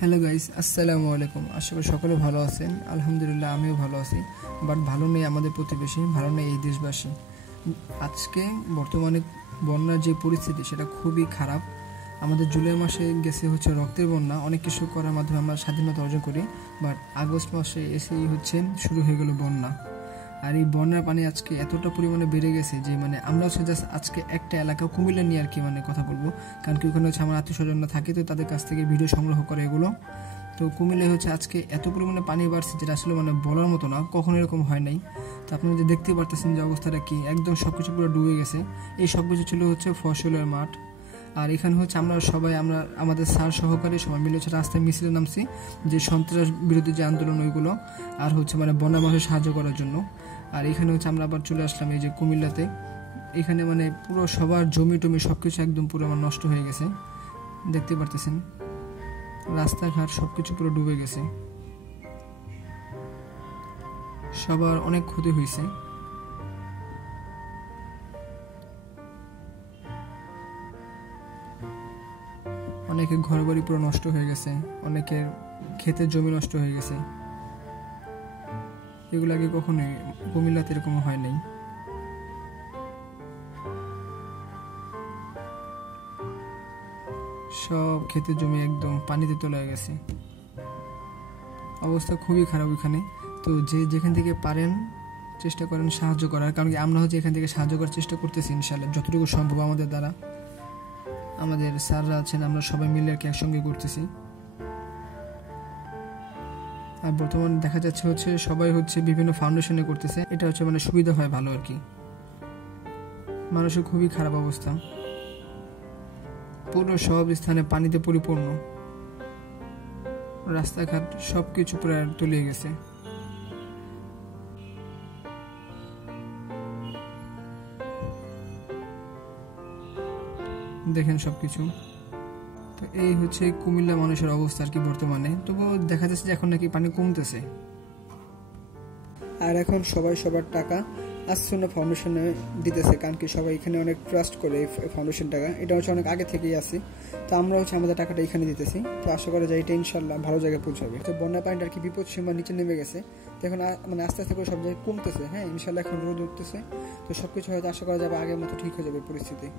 Hello guys, আসসালামু আলাইকুম। আশা করি সকলে ভালো আছেন। আলহামদুলিল্লাহ আমিও ভালো আছি। বাট ভালো নেই আমাদের প্রতিবেশী, ভালো নেই এই দেশবাসী। আজকে বর্তমানে বন্যার যে পরিস্থিতি সেটা খুবই খারাপ। আমাদের জুলাই মাসে গেছে হচ্ছে রক্তের বন্যা, অনেক কিছু করার মাধ্যমে আমরা স্বাধীনতা অর্জন করি। বাট আগস্ট মাসে এসেই হচ্ছে শুরু হয়ে গেল বন্যা। আর এই বন্যার পানি আজকে এতটা পরিমাণে বেড়ে গেছে যে আমরা হচ্ছে জাস্ট আজকে একটা এলাকা কুমিল্লা নিয়ে আর কি কথা বলবো, কারণ কি ওখানে হচ্ছে আমার আত্মীয় স্বজনরা থাকে, তো তাদের কাছ থেকে ভিডিও সংগ্রহ করে এগুলো। তো কুমিল্লায় হচ্ছে আজকে এত পরিমাণে পানি বাড়ছে যেটা আসলে বলার মতো না, কখনো এরকম হয় নাই। তো আপনারা যে দেখতে পারতেছেন যে অবস্থাটা কি, একদম সবকিছু পুরো ডুবে গেছে। এই সবকিছু ছিল হচ্ছে ফসলের মাঠ। আর এখানে হচ্ছে আমরা আমাদের স্যার সহকারী সবাই মিলে হচ্ছে রাস্তায় মিছিলে নামছি, যে সন্ত্রাস বিরোধী যে আন্দোলন ওইগুলো, আর হচ্ছে বন্যা মানুষের সাহায্য করার জন্য। আর এখানে হচ্ছে আমরা আবার চলে আসলাম এই যে কুমিল্লাতে। এখানে পুরো সবার জমি টমি সবকিছু একদম পুরো নষ্ট হয়ে গেছে, দেখতে পারতেছেন। রাস্তাঘাট সবকিছু পুরো ডুবে গেছে, সবার অনেক ক্ষতি হয়েছে। অনেকের ঘরবাড়ি পুরো নষ্ট হয়ে গেছে, অনেকের ক্ষেতের জমি নষ্ট হয়ে গেছে। এগুলো আগে কখনোই কুমিল্লাতে এরকম হয় নাই। সব ক্ষেতের জমি একদম পানিতে তলে গেছে, অবস্থা খুবই খারাপ এখানে। তো যে যেখান থেকে পারেন চেষ্টা করেন সাহায্য করার, কারণ কি আমরা হচ্ছে এখান থেকে সাহায্য করার চেষ্টা করতেছি ইনশাআল্লাহ, যতটুকু সম্ভব আমাদের দ্বারা। আমাদের স্যাররা আছেন, আমরা সবাই মিলে আর কি একসঙ্গে করতেছি। আর বর্তমানে দেখা যাচ্ছে হচ্ছে সবাই হচ্ছে বিভিন্ন ফাউন্ডেশনে করতেছে, এটা হচ্ছে সুবিধা হয় ভালো আর কি। মানুষের খুবই খারাপ অবস্থা, পুরো সব স্থানে পানিতে পরিপূর্ণ, রাস্তাঘাট সবকিছু প্রায় তলিয়ে গেছে। দেখেন সবকিছু। তো এই হচ্ছে কুমিল্লা মানুষের অবস্থা আর কি বর্তমানে। তবুও দেখা যাচ্ছে যে এখন নাকি পানি কমতেছে। আর এখন সবাই সবার টাকা আসুনা ফাউন্ডেশনে দিতেছে, কারণ কি সবাই এখানে অনেক ট্রাস্ট করে এই ফাউন্ডেশন টাকা, এটা হচ্ছে অনেক আগে থেকেই আছে। তো আমরা হচ্ছে আমাদের টাকাটা এখানে দিতেছি। তো আশা করা যায় এটা ইনশাল্লাহ ভালো জায়গায় পৌঁছাবে। তো বন্যা পানিটা আর কি বিপদ সীমার নিচে নেমে গেছে। তো এখন আস্তে আস্তে করে সব জায়গায় কমতেছে। হ্যাঁ, ইনশাল্লাহ এখন রোদ উঠতেছে। তো সবকিছু হয়তো আশা করা যাবে আগের মতো ঠিক হয়ে যাবে পরিস্থিতি।